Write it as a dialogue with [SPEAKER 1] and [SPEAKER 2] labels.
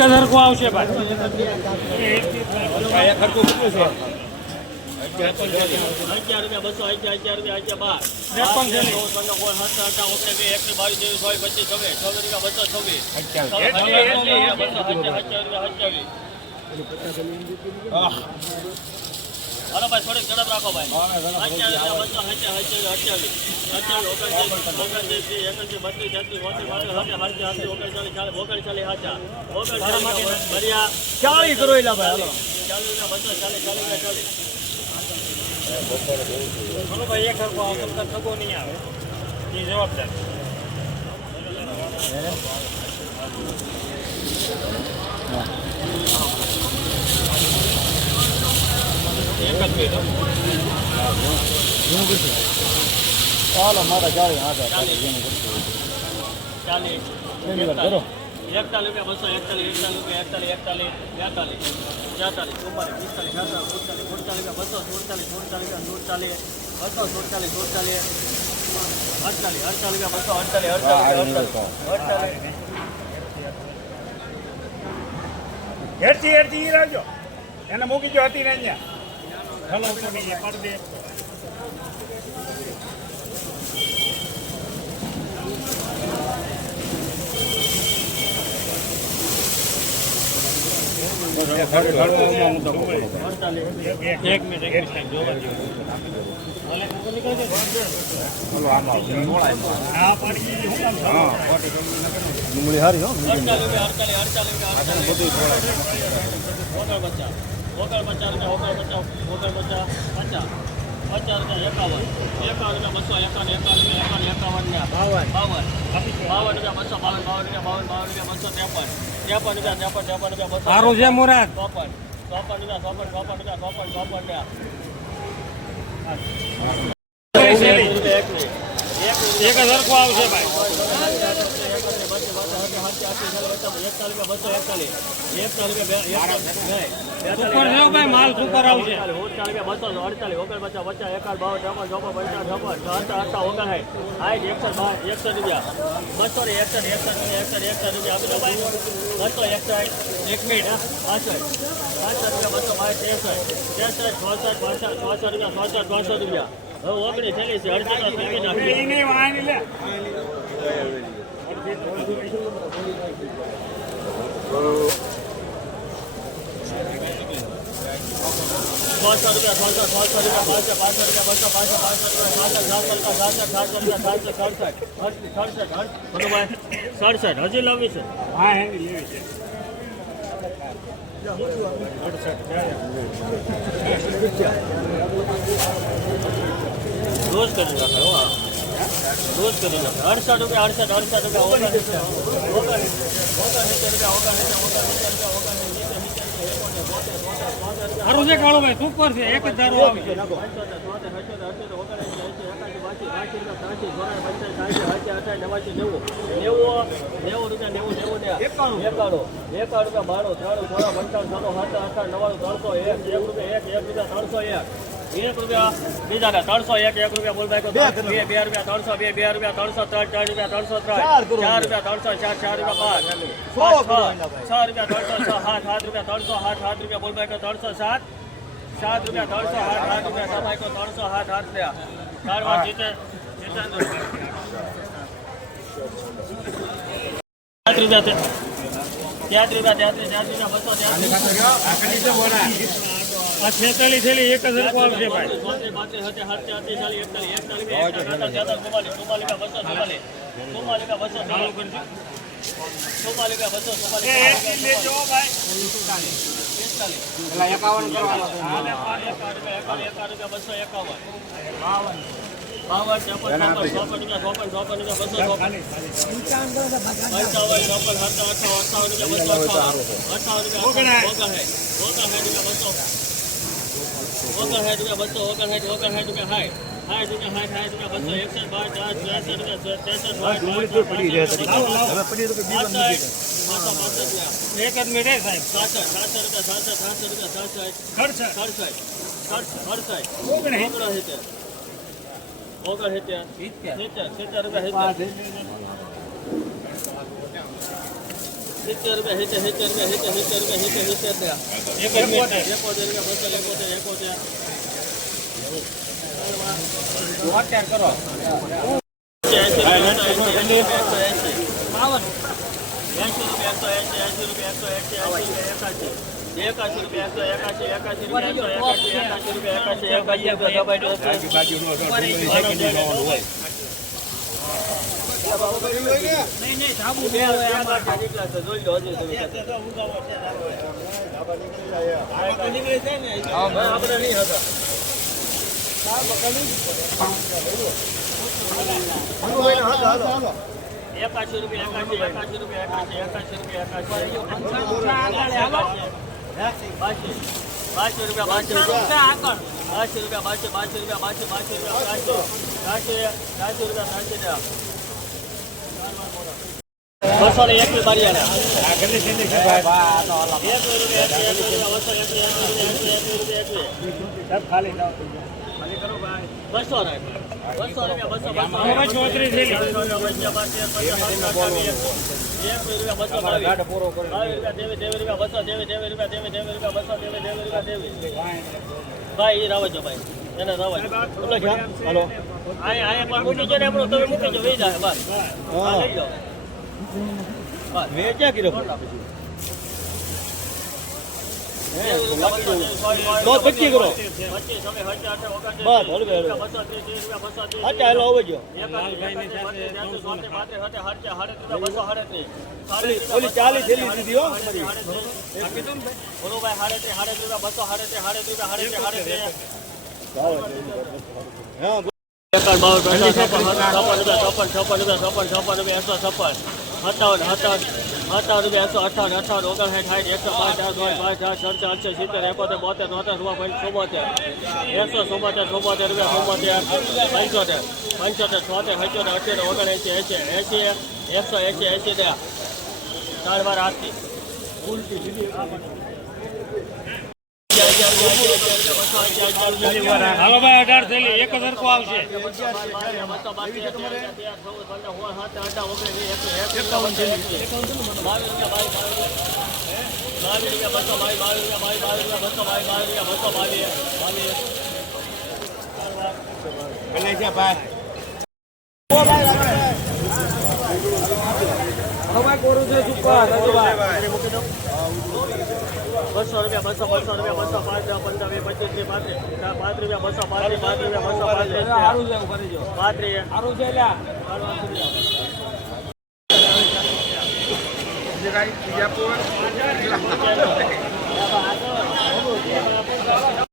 [SPEAKER 1] સરખું આવશે ભાઈ
[SPEAKER 2] અગિયાર રૂપિયા બસો અગિયાર અગિયાર રૂપિયા અગિયાર બાર
[SPEAKER 1] ત્રેપન છે.
[SPEAKER 2] એકવીસ, બાવીસ, ત્રેવીસ, ચોવીસ, પચીસ, છવ્વીસ, છવ્વીસ રૂપિયા બસો છવ્વીસ
[SPEAKER 1] એટલી, એટલી.
[SPEAKER 2] હાલો ભાઈ થોડીક ઝડપ રાખો ભાઈ. ચાલીસ કરો એલા ભાઈ હાલો. ચાલીસ
[SPEAKER 1] ભાઈ એક સરખું આવશે તો થકો નહીં આવે. એ જવાબદાર.
[SPEAKER 3] ચાલો મારા ચાલી હા
[SPEAKER 2] ચાલીસ.
[SPEAKER 3] કરો.
[SPEAKER 2] એકતાલીસ રૂપિયા બસો એકતાલીસ એકતાલીસ રૂપિયા એકતાલીસ એકતાલીસ બેતાલીસ તેતાલીસ ચુમ્માલીસ પિસ્તાલીસ છાતાલીસ સુડતાલીસ સુડતાલીસ બસો સુડતાલીસ સુડતાલીસ બસો સુડતાલીસ સુડતાલીસ અડતાલીસ અડતાલીસ બસો અડતાલીસ અડતાલીસ અડતાલીસ
[SPEAKER 1] હેરથી હેરથી ઈ રાખજો. એને મૂકી જો હતી ને અહીંયા. દે. એક મિનિટ?
[SPEAKER 3] ડુંગળી હારી હો
[SPEAKER 2] બધું અડતાલીસ રૂપિયા અડતાલીસ ઓગણ પચાસ રૂપિયા એકાવન એકાવન રૂપિયા બસો એકાવન એકાવન એકાવન એકાવન ને બાવન બાવન બાવન બસો બાવન બાવન બાવન બાવન બસો ત્રેપન ત્રેપન રૂપિયા ત્રેપન ત્રેપન રૂપિયા બસો
[SPEAKER 1] સારું છે, મુરાદ?
[SPEAKER 2] ચોપન ચોપન રૂપિયા ચોપન ચોપન રૂપિયા ચોપન ચોપન રૂપિયા એક
[SPEAKER 1] સરખું આવશે, ભાઈ. સુપર છે ભાઈ, માલ સુપર આવશે. એક મિનિટ
[SPEAKER 2] ઓગણીસ થેલી છે અડધી ફેંકી નાખી
[SPEAKER 1] એ નહીં એકસો લે
[SPEAKER 2] એકસો રૂપિયા બચ્સોર એકસો એકસો રૂપિયા પાંચસો પાંચસો રૂપિયા બસો પાંચસો પાંચસો રૂપિયા. સાતસો સાતસો સાતસો સાતસો રૂપિયા સાતસો સડસઠ સડસઠ સડસઠ હજી લાવવી છે
[SPEAKER 1] હા એની લેવી છે
[SPEAKER 2] રોજ કરી નાખે હો આ. રોજ કરી નાખે અડસઠ રૂપિયા અડસઠ અડસઠ રૂપિયા ઓગણ ઓગણ ઓગણ સિત્તેર રૂપિયા ઓગણ સિત્તેર ઓગણ સિત્તેર રૂપિયા ઓગણ સિત્તેર સિત્તેર એકોતેર બોતેર બોતેર
[SPEAKER 1] સારું છે કાળો ભાઈ સુપર છે, એક જ ધારો
[SPEAKER 2] અઠાવન નવ્વાણું ત્રણસો એક એક રૂપિયા ત્રણસો એક. એક રૂપિયા બીજા ને ત્રણસો એક એક રૂપિયા બોલ ભાઈ બે બે રૂપિયા ત્રણસો બે બે રૂપિયા ત્રણસો ત્રણ ચાર રૂપિયા ત્રણસો ત્રણ ચાર રૂપિયા. ત્રણસો ચાર ચાર રૂપિયા પાંચ છ રૂપિયા ત્રણસો છ સાત સાત રૂપિયા ત્રણસો સાત સાત રૂપિયા બોલ ભાઈ ત્રણસો સાત સાત રૂપિયા ત્રણસો સાત સાત રૂપિયા તમારે તો ત્રણસો સાત સાત રૂપિયા. ચાર વાર જીતે સાત રૂપિયા રૂપિયા બસો
[SPEAKER 1] આ છેતાલીસ થેલી એક હજાર સરખું આવશે ભાઈ.
[SPEAKER 3] એકાવન.
[SPEAKER 2] બાવન, ચોપન, ચોપન, ચોપન ચોપન, બસો ચોપન. પંચાવન, ચોપન, સત્તાવન, અઠાવન, રૂપિયા, બસો અઠાવન. અઠાવન રૂપિયા, રૂપિયા, બસો. ઓગણસાઠ રૂપિયા, બસો, ઓગણસાઠ, ઓગણસાઠ રૂપિયા, સાઠ. સાઠ રૂપિયા, સાઠ, સાઠ રૂપિયા, બસો, એકસઠ, બાર, ચાર, ત્રેસઠ રૂપિયા, ત્રેસઠ, બાર.
[SPEAKER 1] એક જ મિનિટ સાહેબ
[SPEAKER 2] સાતસઠ, સાતસઠ રૂપિયા, સાતસઠ, સાતસઠ રૂપિયા, સાતસઠ,
[SPEAKER 1] ખર્ચ
[SPEAKER 2] સડસઠ, સડસઠ, ઓગણસિત્તેર. ઓગણસિત્તેર. સિત્તેર, સિત્તેર રૂપિયા, સિત્તેર. સિત્તેર રૂપિયા સિત્તેર સિત્તેર રૂપિયા સિત્તેર સિત્તેર રૂપિયા સિત્તેર સિત્તેર એકોતેર રૂપિયા બસો એકોતેર એકોતેર
[SPEAKER 3] કરો
[SPEAKER 2] રૂપિયા એકસો એંસી એકાશી રૂપિયા એકાશી. રૂપિયા હતા એકાશી રૂપિયા એકાશી એકાશી રૂપિયા એકાશી એકાશી રૂપિયા એકાશી બાશી રૂપિયા બાશી રૂપિયા પાંચસો રૂપિયા બાશી બાશી રૂપિયા બાશી રૂપિયા બાશી રૂપિયા
[SPEAKER 1] ભાઈ
[SPEAKER 2] એક રૂપિયા રૂપિયા બસો રૂપિયા એક રૂપિયા બસો ને બસો ભાઈ રાવજો ભાઈ. એને રાવજો. હલો. આયા પણ મૂકી જો ને આપણું. તમે મૂકી જો વેઈ જાય બસ લઈ જાઓ
[SPEAKER 3] મેં ક્યાં કીધું? તો પચી કરો
[SPEAKER 2] પચીસ હવે હજાર અઠાર ઓગણત્રીસ
[SPEAKER 3] બસ, હળવે, હળવે.
[SPEAKER 2] બસો ત્રીસ ત્રીસ રૂપિયા બસો ત્રીસ
[SPEAKER 3] હા ચાલો છપ્પન ઓલી છપ્પન છપ્પન છપ્પન છપ્પન છપ્પન મારી. હા
[SPEAKER 2] સત્તાવન સત્તાવન સત્તાવન રૂપિયા, એકસો અઠાવન અઠાવન ઓગણસાઠ સાઠ એકસો પાંચ ચાર પાંચ પાંચ ચાર સડસઠ અડસઠ સિત્તેર, એકોતેર, બોતેર તોતેર ચુમ્મોતેર એકસો ચુમ્મોતેર ચુમ્મોતેર રૂપિયા ચુમ્મોતેર પંચોતેર પંચોતેર, છોતેર સત્યોતેર અઠ્યોતેર ઓગણએંસી એંસી એંસી એકસો એંસી એંસી દે ચાર બાર આઠથી.
[SPEAKER 1] હાલો ભાઈ અઢાર થયેલી એક સરખું આવશે અને છે ભાઈ
[SPEAKER 2] બસો રૂપિયા બસો બસો રૂપિયા બસો પાંચ પંદર વીસ પચીસની પાંત્રીસ પાંચ રૂપિયા બસો પાંત્રીસ પાંચ રૂપિયા બસો પાંચ પાંચ સારું